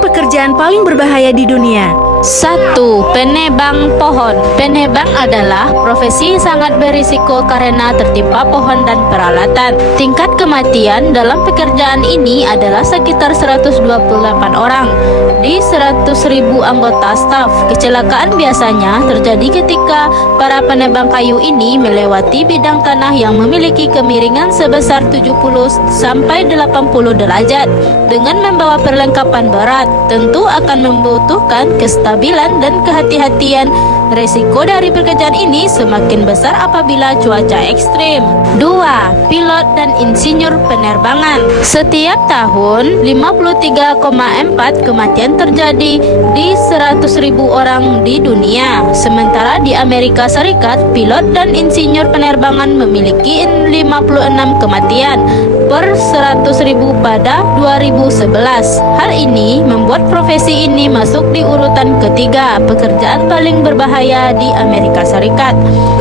Pekerjaan paling berbahaya di dunia. 1. Penebang pohon. Penebang adalah profesi sangat berisiko karena tertimpa pohon dan peralatan. Tingkat kematian dalam pekerjaan ini adalah sekitar 128 orang di 100.000 anggota staf. Kecelakaan biasanya terjadi ketika para penebang kayu ini melewati bidang tanah yang memiliki kemiringan sebesar 70 sampai 80 derajat. Dengan membawa perlengkapan berat, tentu akan membutuhkan kestabilan dan kehati-hatian. Resiko dari pekerjaan ini semakin besar apabila cuaca ekstrim. 2. Pilot dan insinyur penerbangan. Setiap tahun 53,4 kematian terjadi di 100.000 orang di dunia. Sementara di Amerika Serikat, pilot dan insinyur penerbangan memiliki 56 kematian per 100.000 pada 2011. Hal ini membuat profesi ini masuk di urutan ketiga pekerjaan paling berbahaya di Amerika Serikat.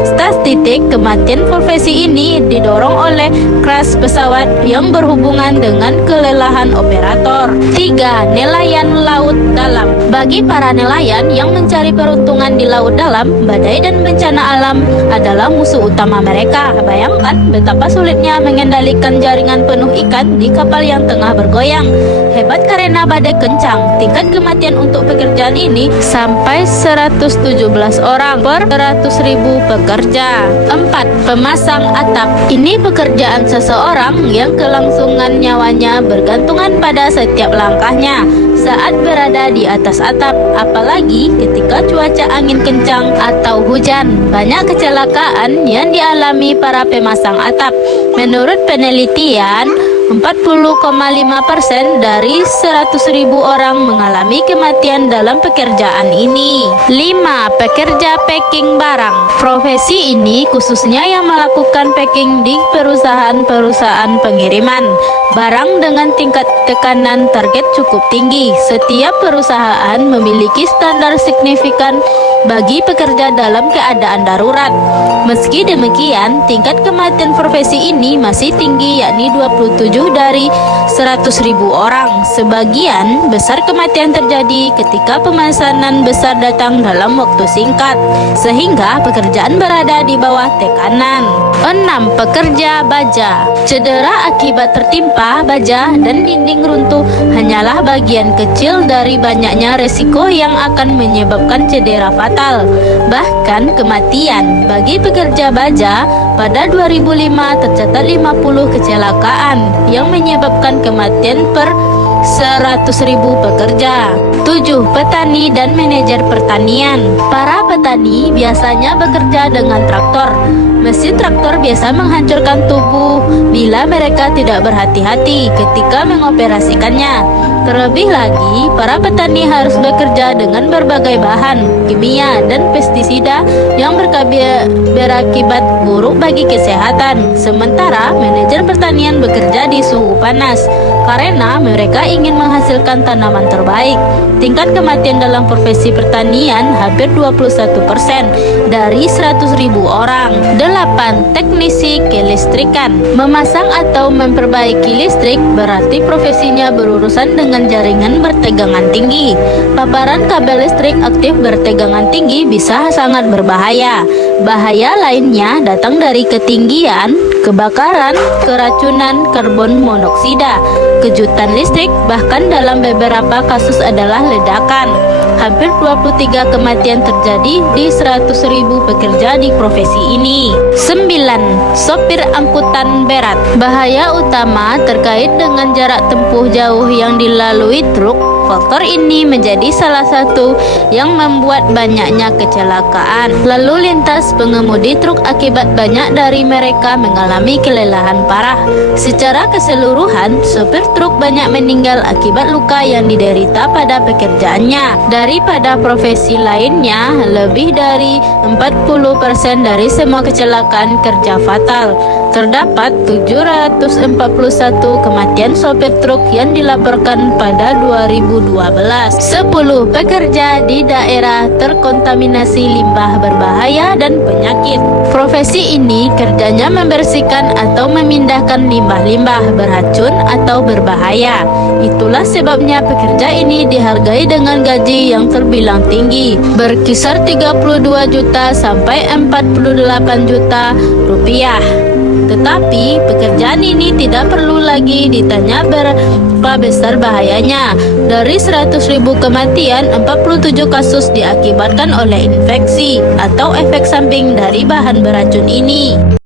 Statistik kematian profesi ini didorong oleh crash pesawat yang berhubungan dengan kelelahan operator. 3. Nelayan laut dalam. Bagi para nelayan yang mencari peruntungan di laut dalam, badai dan bencana alam adalah musuh utama mereka. Bayangkan betapa sulitnya mengendalikan jaringan penuh ikan di kapal yang tengah bergoyang. Hebat karena badai kencang. Tingkat kematian untuk pekerjaan ini sampai 117 orang per 100.000 pekerja. 4. Pemasang atap. Ini pekerjaan seseorang yang kelangsungan nyawanya bergantungan pada setiap langkahnya saat berada di atas atap, apalagi ketika cuaca angin kencang atau hujan. Banyak kecelakaan yang dialami para pemasang atap. Menurut penelitian, 40,5% dari 100.000 orang mengalami kematian dalam pekerjaan ini. 5. Pekerja packing barang. Profesi ini khususnya yang melakukan packing di perusahaan-perusahaan pengiriman barang dengan tingkat tekanan target cukup tinggi. Setiap perusahaan memiliki standar signifikan bagi pekerja dalam keadaan darurat. Meski demikian, tingkat kematian profesi ini masih tinggi, yakni 27 dari 100.000 orang. Sebagian besar kematian terjadi ketika pemesanan besar datang dalam waktu singkat, sehingga pekerjaan berada di bawah tekanan. 6. Pekerja baja. Cedera akibat tertimpa baja dan dinding runtuh hanyalah bagian kecil dari banyaknya resiko yang akan menyebabkan cedera fatal, bahkan kematian. Bagi pekerja baja, pada 2005 tercatat 50 kecelakaan yang menyebabkan kematian per 100.000 pekerja. 7. Petani dan manajer pertanian. Para petani biasanya bekerja dengan traktor. Mesin traktor biasa menghancurkan tubuh bila mereka tidak berhati-hati ketika mengoperasikannya. Terlebih lagi, para petani harus bekerja dengan berbagai bahan kimia dan pestisida yang berakibat buruk bagi kesehatan. Sementara manajer pertanian bekerja di suhu panas karena mereka ingin menghasilkan tanaman terbaik. Tingkat kematian dalam profesi pertanian hampir 21% dari 100.000 orang. 8. Teknisi kelistrikan. Memasang atau memperbaiki listrik berarti profesinya berurusan dengan jaringan bertegangan tinggi. Paparan kabel listrik aktif bertegangan tinggi bisa sangat berbahaya. Bahaya lainnya datang dari ketinggian, kebakaran, keracunan karbon monoksida, kejutan listrik, bahkan dalam beberapa kasus adalah ledakan. Hampir 23 kematian terjadi di 100.000 pekerja di profesi ini. 9. Sopir angkutan berat. Bahaya utama terkait dengan jarak tempuh jauh yang dilalui truk. Faktor ini menjadi salah satu yang membuat banyaknya kecelakaan. Lalu lintas pengemudi truk akibat banyak dari mereka mengalami kelelahan parah. Secara keseluruhan, sopir truk banyak meninggal akibat luka yang diderita pada pekerjaannya. Daripada profesi lainnya, lebih dari 40% dari semua kecelakaan kerja fatal Terdapat 741 kematian sopir truk yang dilaporkan pada 2012. 10 pekerja di daerah terkontaminasi limbah berbahaya dan penyakit. Profesi ini kerjanya membersihkan atau memindahkan limbah-limbah beracun atau berbahaya. Itulah sebabnya pekerja ini dihargai dengan gaji yang terbilang tinggi, berkisar 32 juta sampai 48 juta rupiah. Tetapi pekerjaan ini tidak perlu lagi ditanya berapa besar bahayanya. Dari 100.000 kematian, 47 kasus diakibatkan oleh infeksi atau efek samping dari bahan beracun ini.